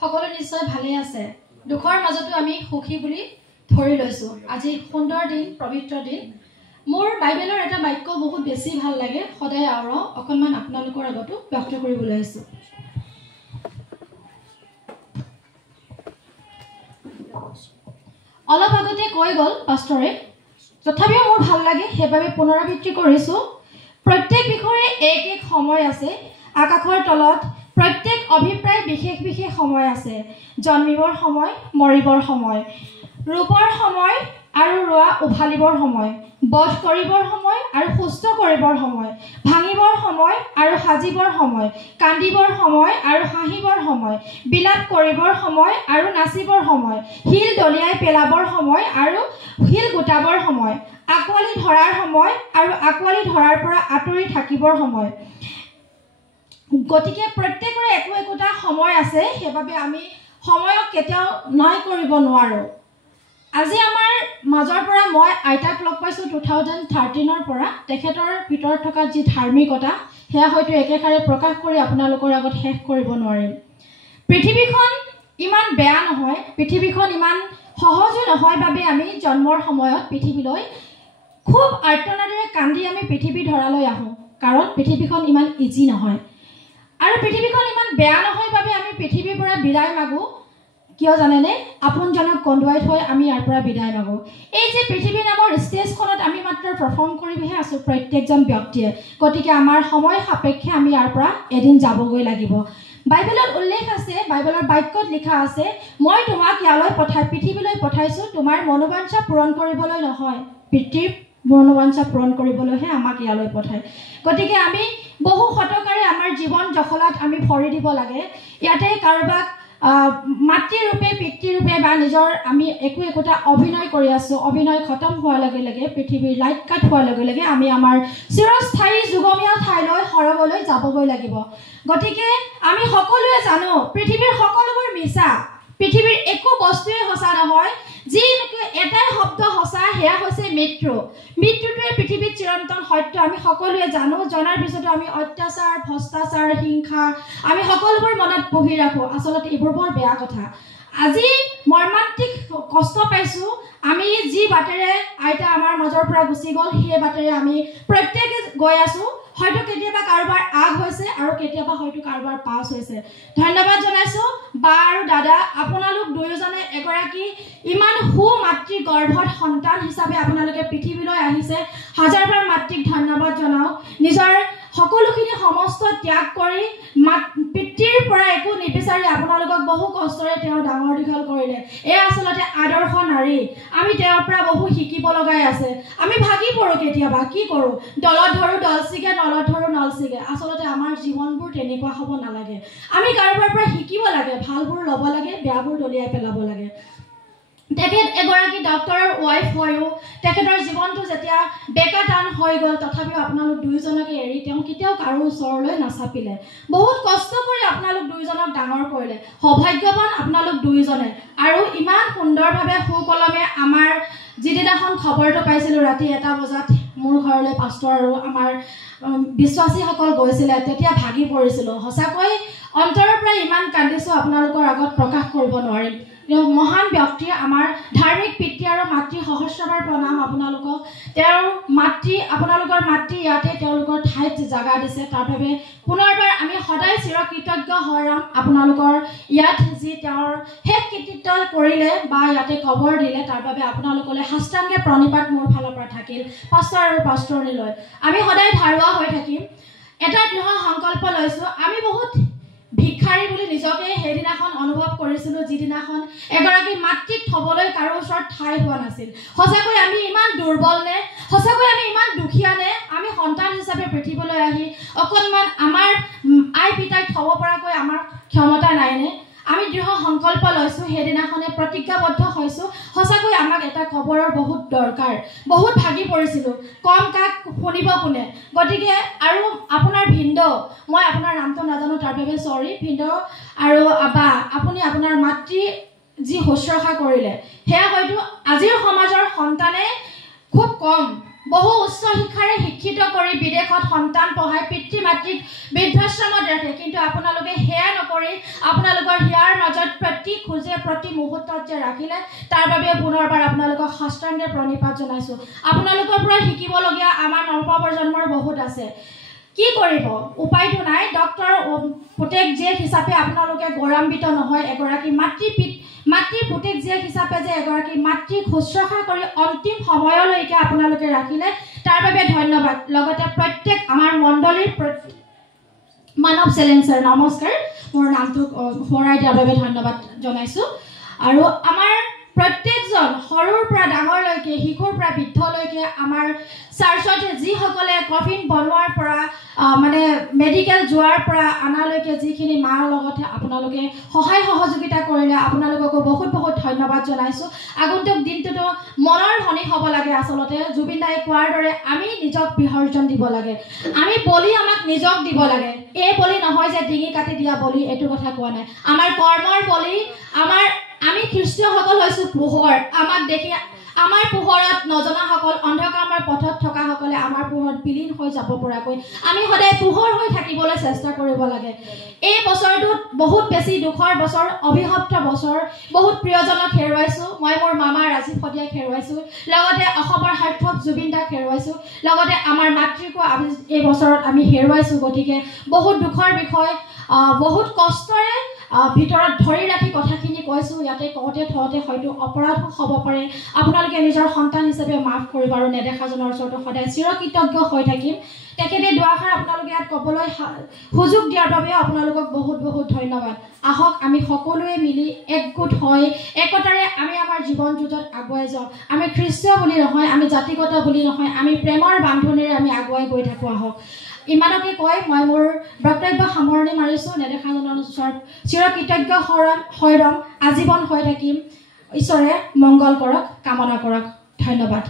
সকলো নিশ্চয় ভালে আছে দুখৰ মাজতো আমি সুখী বুলি ধৰি লৈছো আজি সুন্দৰ দিন পবিত্ৰ দিন মোৰ বাইবেলৰ এটা বাক্য বহুত বেছি ভাল লাগে সদায় আৰু অকনমান আপোনালোকৰ আগতো ব্যক্ত কৰিবলৈ আহিছো অলপ আগতে কৈ গল পাষ্টৰে তথাপিও মোৰ ভাল লাগে সেইবাবে পুনৰাবৃত্তি কৰিছো প্ৰত্যেক বিষয়ে এক এক সময় আছে আকাশৰ তলত প্ৰত্যেক অভিপ্ৰায় বিশেষ বিশেষ সময় আছে জন্মিবৰ সময় মৰিবৰ সময় ৰূপৰ সময় আৰু ৰোৱা উভালিবৰ সময় বধ কৰিবৰ সময় আৰু সুস্থ কৰিবৰ সময় ভাঙিবৰ সময় আৰু সাজিবৰ সময় কান্দিবৰ সময় আৰু হাঁহিবৰ সময় বিলাপ কৰিবৰ সময় আৰু নাচিবৰ সময় হিল দলিয়াই পেলাবৰ সময় আৰু হিল গোটাবৰ সময় আকোৱালি ধৰাৰ সময় আৰু আকোৱালি ধৰাৰ পৰা আঁতৰি থাকিবৰ সময় গতিকে প্ৰত্যেকৰে একো একোটা সময় আছে সেইবাবে আমি সময়ক কেতিয়াও নয় কৰিব নোৱাৰো আজি আমাৰ মাজৰ পৰা মই আইতাক লগ পাইছো 2013 পৰা তেখেতৰ ভিতৰত থকা যি ধাৰ্মিকতা হেয়া হয়তো একেকাৰে প্ৰকাশ কৰি আপোনালোকৰ আগত শেষ কৰিব নোৱাৰিম পৃথিৱীখন ইমান বেয়া নহয় পৃথিৱীখন ইমান সহজো নহয় বাবে আমি জন্মৰ সময়ত পৃথিৱীলৈ খুব আৰ্তনাদেৰে কান্দি আমি পৃথিৱী ধৰালৈ আহোঁ কাৰণ পৃথিৱীখন ইমান ইজি নহয় আৰু পৃথিৱীখন ইমান বেয়া নহয় বাবে আমি পৃথিৱীৰ পৰা বিদায় মাগো কিয় জানেনে আপোনজনক কন্দুৱাই থৈ আমি ইয়াৰ পৰা বিদায় মাগো এই যে পৃথিৱী নামৰ ষ্টেজখনত আমি মাত্ৰ পাৰফৰ্ম কৰিবহে আছো প্ৰত্যেকজন ব্যক্তিয়ে গতিকে আমাৰ সময় সাপেক্ষে আমি ইয়াৰ পৰা এদিন যাবগৈ লাগিব বাইবেলত উল্লেখ আছে বাইবেলৰ বাক্যত লিখা আছে মই তোমাক ইয়ালৈ পৃথিৱীলৈ পঠাইছো তোমাৰ মনোবাঞ্ছা পূৰণ কৰিবলৈ নহয় পিতৃৰ মনোবাঞ্ছা পূৰণ কৰিবলৈহে আমাক ইয়ালৈ পঠায় গতিকে আমি বহু শতকাৰে আমাৰ জীৱন জখলাত আমি ভৰি দিব লাগে ইয়াতে কাৰোবাক মাতৃৰূপে পিতৃৰূপে বা নিজৰ আমি একো একোটা অভিনয় কৰি আছো অভিনয় খতম হোৱাৰ লগে লগে পৃথিৱীৰ লাইট কাট হোৱাৰ লগে লগে আমি আমাৰ চিৰস্থায়ী যুগমীয়া ঠাইলৈ সৰগলৈ যাবগৈ লাগিব গতিকে আমি সকলোৱে জানো পৃথিৱীৰ সকলোবোৰ মিছা পৃথিৱীৰ একো বস্তুৱে সঁচা নহয় যি এটাই শব্দ সঁচা হেয়া হৈছে মৃত্যুটোৱে পৃথিৱীত চিৰন্তন সত্য আমি সকলোৱে জানো জনাৰ পিছতো আমি অত্যাচাৰ ভ্ৰষ্টাচাৰ হিংসা আমি সকলোবোৰ মনত পুহি ৰাখোঁ আচলতে এইবোৰ বৰ বেয়া কথা আজি মৰ্মান্তিক কষ্ট পাইছো আমি যি বাটেৰে আইতা আমাৰ মাজৰ পৰা গুচি গ'ল সেই বাটেৰে আমি প্ৰত্যেকে গৈ আছো হয়তো কেতিয়াবা কাৰোবাৰ আগ হৈছে আৰু কেতিয়াবা হয়তো কাৰোবাৰ পাছ হৈছে ধন্যবাদ জনাইছো বা আৰু দাদা আপোনালোক দুয়োজনে এগৰাকী ইমান সুমাতৃ গৰ্ভত সন্তান হিচাপে আপোনালোকে পৃথিৱীলৈ আহিছে হাজাৰবাৰ মাতৃক ধন্যবাদ জনাওক নিজৰ সকলোখিনি সমস্ত ত্যাগ কৰি পিতৃৰ পৰা একো নিবিচাৰি আপোনালোকক বহু কষ্টৰে তেওঁ ডাঙৰ দীঘল কৰিলে এয়া আচলতে আদৰ্শ নাৰী আমি তেওঁৰ পৰা বহু শিকিব লগাই আছে আমি ভাগি পৰো কেতিয়াবা কি কৰো দলত ধৰো দল ছিগে নলত ধৰো নল ছিগে আচলতে আমাৰ জীৱনবোৰ তেনেকুৱা হ'ব নালাগে আমি কাৰোবাৰ পৰা শিকিব লাগে ভালবোৰ ল'ব লাগে বেয়াবোৰ দলিয়াই পেলাব লাগে তেখেত এগৰাকী ডক্টৰৰ ৱাইফ হয়ো তেখেতৰ জীৱনটো যেতিয়া বেকা টান হৈ গ'ল তথাপিও আপোনালোক দুয়োজনকে এৰি তেওঁ কেতিয়াও কাৰো ওচৰলৈ নাচাপিলে বহুত কষ্ট কৰি আপোনালোক দুয়োজনক ডাঙৰ কৰিলে সৌভাগ্যৱান আপোনালোক দুয়োজনে আৰু ইমান সুন্দৰভাৱে সুকলমে আমাৰ যিদিনাখন খবৰটো পাইছিলোঁ ৰাতি 1টা বজাত মোৰ ঘৰলৈ পাষ্টৰ আৰু আমাৰ বিশ্বাসীসকল গৈছিলে তেতিয়া ভাগি পৰিছিলোঁ সঁচাকৈ অন্তৰৰ পৰা ইমান কান্দিছোঁ আপোনালোকৰ আগত প্ৰকাশ কৰিব নোৱাৰিম মহান ব্যক্তি আমাৰ ধাৰ্মিক পিতৃ আৰু মাতৃ সহস্ৰবাৰ প্ৰণাম আপোনালোকক তেওঁৰ মাতৃ আপোনালোকৰ মাতৃ ইয়াতে তেওঁলোকৰ ঠাইত জাগা দিছে তাৰ বাবে পুনৰবাৰ আমি সদায় চিৰকৃতজ্ঞ হৈ ৰাম আপোনালোকৰ ইয়াত যি তেওঁৰ শেষ কৃতিত্ব কৰিলে বা ইয়াতে কবৰ দিলে তাৰ বাবে আপোনালোকলৈ সাষ্টাংগে প্ৰণিপাত মোৰ ফালৰ পৰা থাকিল পাষ্টৰ আৰু পাষ্টৰণীলৈ আমি সদায় ধাৰুৱা হৈ থাকিম এটা দৃঢ় সংকল্প লৈছো আমি বহুত ভিক্ষাৰী বুলি নিজকে সেইদিনাখন অনুভৱ কৰিছিলোঁ যিদিনাখন এগৰাকী মাতৃক থবলৈ কাৰো ওচৰত ঠাই হোৱা নাছিল সঁচাকৈ আমি ইমান দুৰ্বল নে সঁচাকৈ আমি ইমান দুখীয়া নে আমি সন্তান হিচাপে পৃথিৱীলৈ আহি অকণমান আমাৰ আই পিতাক থব পৰাকৈ আমাৰ ক্ষমতা নাইনে আমি দৃঢ় সংকল্প লৈছো সেইদিনাখনে প্ৰতিজ্ঞাবদ্ধ হৈছো সঁচাকৈ আমাক এটা খবৰৰ বহুত দৰকাৰ বহুত ভাগি পৰিছিলোঁ কম কাক শুনিব কোনে গতিকে আৰু আপোনাৰ ভিন্দৌ মই আপোনাৰ নামটো নাজানো তাৰ বাবে সৰি ভিন্দৌ আৰু আবা আপুনি আপোনাৰ মাতৃ যি শুশ্ৰূষা কৰিলে সেয়া হয়তো আজিৰ সমাজৰ সন্তানে খুব কম বহু উচ্চ শিক্ষাৰে শিক্ষিত কৰি বিদেশত সন্তান পঢ়াই পিতৃ মাতৃক বৃদ্ধাশ্ৰমত ৰাখে, কিন্তু আপোনালোকে সেয়া নকৰি আপোনালোকৰ হিয়াৰ মাজত প্ৰতি খোজে প্ৰতি মুহূৰ্তত যে ৰাখিলে তাৰ বাবে পুনৰবাৰ আপোনালোকক সাষ্টাংগে প্ৰণিপাত জনাইছোঁ। আপোনালোকৰ পৰা শিকিবলগীয়া আমাৰ নৱপ্ৰজন্মৰ বহুত আছে। কি কৰিব, উপায়টো নাই। ডক্টৰ পুতেক জীয়েক হিচাপে আপোনালোকে গৌৰৱান্বিত নহয়। এগৰাকী মাতৃৰ পুতেক জীয়েক হিচাপে যে এগৰাকী মাতৃক শুশ্ৰূষা কৰি অন্তিম সময়লৈকে আপোনালোকে ৰাখিলে তাৰ বাবে ধন্যবাদ। লগতে প্ৰত্যেক আমাৰ মণ্ডলীৰ মানৱ চেলেঞ্জাৰ নমস্কাৰ, মোৰ নামটো সোঁৱৰাই দিয়াৰ বাবে ধন্যবাদ জনাইছোঁ। আৰু আমাৰ প্ৰত্যেকজন সৰুৰ পৰা ডাঙৰলৈকে, শিশুৰ পৰা বৃদ্ধলৈকে আমাৰ চাৰ্চত যিসকলে কফিন বনোৱাৰ পৰা মানে মেডিকেল যোৱাৰ পৰা আনালৈকে যিখিনি মাৰ লগতে আপোনালোকে সহায় সহযোগিতা কৰিলে আপোনালোককো বহুত বহুত ধন্যবাদ জনাইছোঁ। আগন্তুক দিনটোতো মনৰ ধনী হ'ব লাগে। আচলতে জুবিন দাই কোৱাৰ দৰে আমি নিজক বিসৰ্জন দিব লাগে, আমি বলি আমাক নিজক দিব লাগে। এই বলি নহয় যে ডিঙি কাটি দিয়া বলি, এইটো কথা কোৱা নাই। আমাৰ কৰ্মৰ বলি, আমি খ্ৰীষ্টীয়সকল হৈছোঁ পোহৰ। আমাক দেখি আমাৰ পোহৰত নজনাসকল, অন্ধকাৰৰ পথত থকাসকলে আমাৰ পোহৰত বিলীন হৈ যাব পৰাকৈ আমি সদায় পোহৰ হৈ থাকিবলৈ চেষ্টা কৰিব লাগে। এই বছৰটোত বহুত বেছি দুখৰ বছৰ, অভিশপ্ত বছৰ। বহুত প্ৰিয়জনক হেৰুৱাইছোঁ। মই মোৰ মামা ৰাজীৱ শদিয়াক হেৰুৱাইছোঁ, লগতে অসমৰ সাৰ্থক জুবিন দাক হেৰুৱাইছোঁ, লগতে আমাৰ মাতৃকো এই বছৰত আমি হেৰুৱাইছোঁ। গতিকে বহুত দুখৰ বিষয়, বহুত কষ্টৰে ভিতৰত ধৰি ৰাখি কথাখিনি কৈছোঁ। ইয়াতে কওঁতে থওঁতে হয়তো অপৰাধো হ'ব পাৰে। আপোনালোকে নিজৰ সন্তান হিচাপে মাফ কৰিব আৰু নেদেখাজনৰ ওচৰতো সদায় চিৰকৃতজ্ঞ হৈ থাকিম। তেখেতে দুআষাৰ আপোনালোকে ইয়াত ক'বলৈ সুযোগ দিয়াৰ বাবে আপোনালোকক বহুত বহুত ধন্যবাদ। আহক আমি সকলোৱে মিলি একগোট হৈ একতাৰে আমি আমাৰ জীৱন যুঁজত আগুৱাই যাওঁ। আমি খ্ৰীষ্টীয় বুলি নহয়, আমি জাতিগত বুলি নহয়, আমি প্ৰেমৰ বান্ধোনেৰে আমি আগুৱাই গৈ থাকোঁ। আহক ইমানকে কৈ মই মোৰ বক্তব্য সামৰণি মাৰিছোঁ। নেদেখাজনৰ ওচৰত চিৰকৃতজ্ঞ হৈ ৰম, আজীৱন হৈ থাকিম। ঈশ্বৰে মংগল কৰক, কামনা কৰক। ধন্যবাদ।